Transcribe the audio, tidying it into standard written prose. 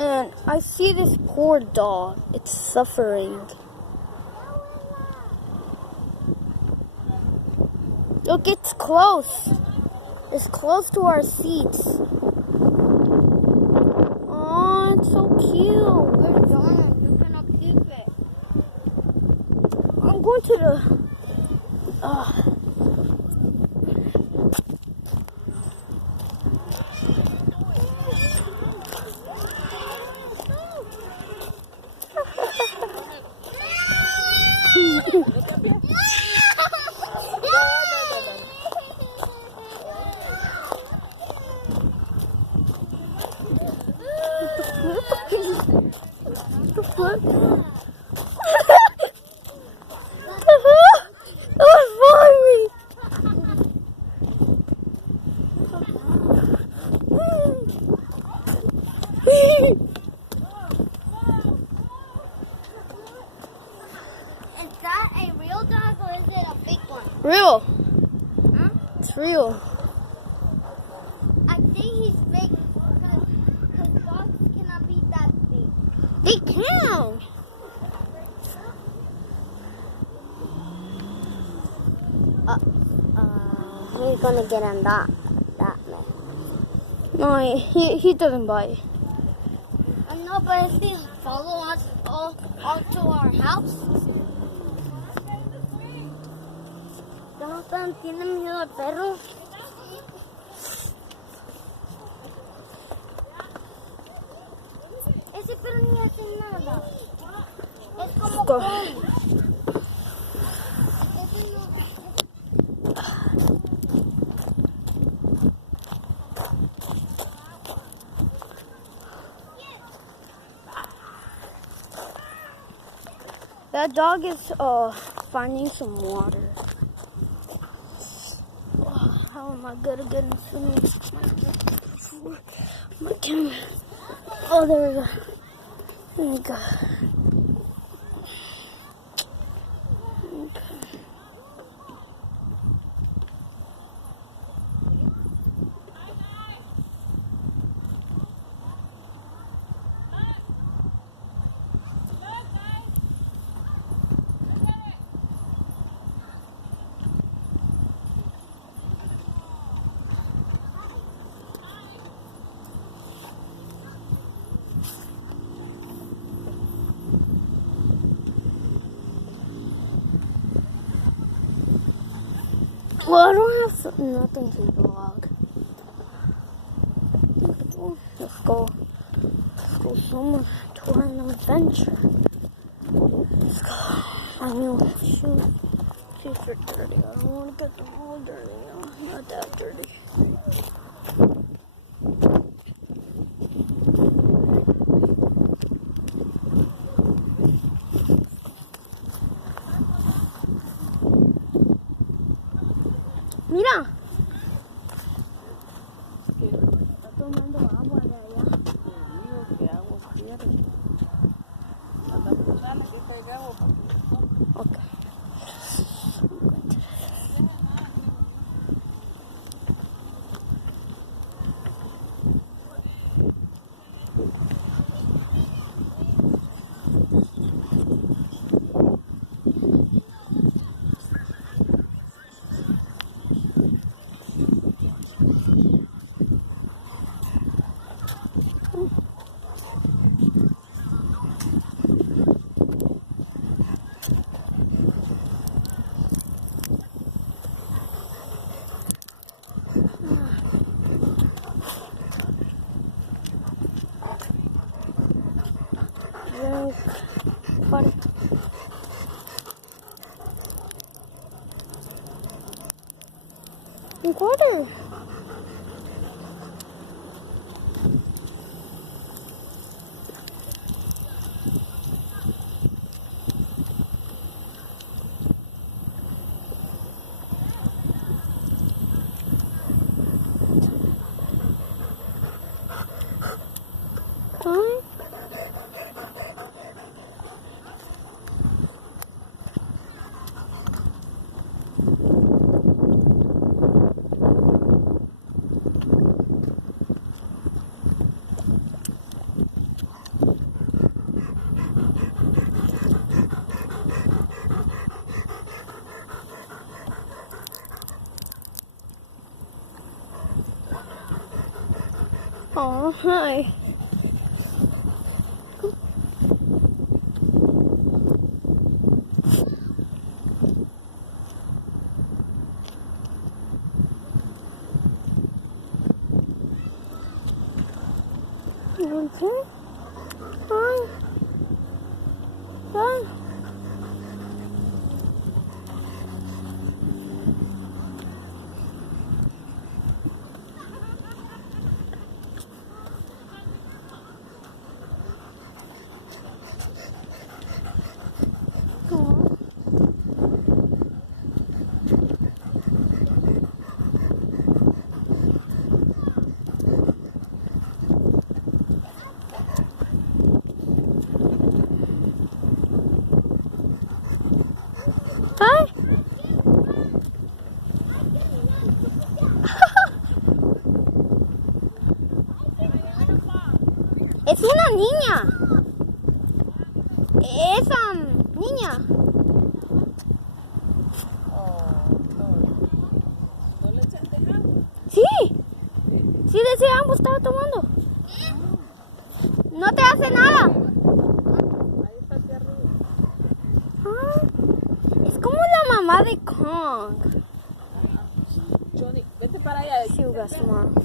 And I see this poor dog. It's suffering. Look, it's close. It's close to our seats. Oh, it's so cute. Where's Donna? You cannot keep it. I'm going to the... What? That was funny. Is that a real dog or is it a fake one? Real. Huh? It's real. I think he's fake because dogs cannot be that big. They can. He's gonna get on that man. No, he doesn't bite. I know, but if he follow us all to our house. Jonathan, ¿tiene miedo al perro? Ese perro no hace nada. Es como Go. Cody. That dog is finding some water. How am I gonna get into my camera? Oh, there we go. There we go. Well, I don't have nothing to vlog. Let's go somewhere to an adventure. Let's go. My new shoes. These are dirty. I don't want to get them all dirty. Not that dirty. Mira. Está tomando agua de allá. ¿Qué agua quiere? Anda a buscarle que caiga agua para que lo tome. Okay. Water. Oh, hi. Okay. Hi. Hi. Aw. Hi. Es una niña. Es niña. Oh, no le echaste agua. Sí. Sí, de ese ambos estaba tomando. No te hace nada. Ahí está hacia arriba. Ah, es como la mamá de Kong. Johnny, vete para allá. See you guys tomorrow.